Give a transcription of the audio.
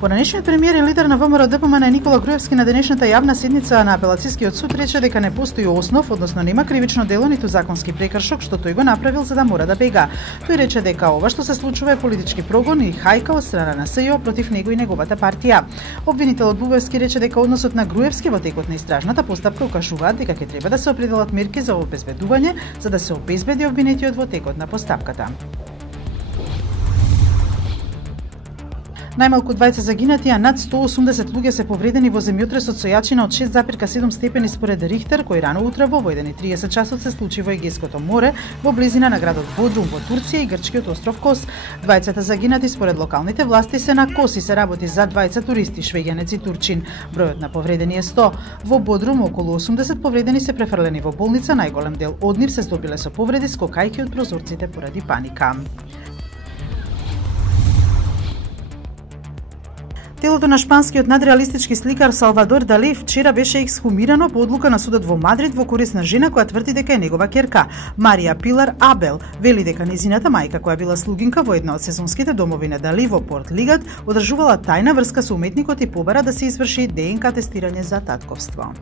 Поранешниот премиер и лидер на ВМРО ДПМН Никола Груевски на денешната јавна седница на апелацијскиот суд рече дека не постои основ, односно нема кривично дело ниту законски прекршок што тој го направил за да мора да бега. Тој рече дека ова што се случува е политички прогон и хајка од страна на СЈО против него и неговата партија. Обвинителот Бубевски рече дека односот на Груевски во текот на истражната постапка укажуваат дека ќе треба да се определат мерки за обезбедување за да се обезбеди обвинетиот во текот на постапката. Најмалку 20 загинати, а над 180 луѓе се повредени во земјотресот со јачина од 6,7 степени според Рихтер, кој рано утрово во 1:30 часот се случи во Егејското море, во близина на градот Бодрум во Турција и грчкиот остров Кос. 20 загинати според локалните власти се на Кос и се работи за 20 туристи, швеѓанец и турчин. Бројот на повредени е 100. Во Бодрум околу 80 повредени се префрлени во болница, најголем дел од нив се здобиле со повреди скокајќи од прозорците поради паника. Телото на шпанскиот надреалистички сликар Салвадор Дали вчера беше ексхумирано по одлука на судот во Мадрид во корист на жена која тврди дека е негова ќерка, Марија Пилар Абел. Вели дека незината мајка, која била слугинка во една од сезонските домови на Дали во Порт Лигат, одржувала тајна врска со уметникот и побара да се изврши ДНК тестирање за татковство.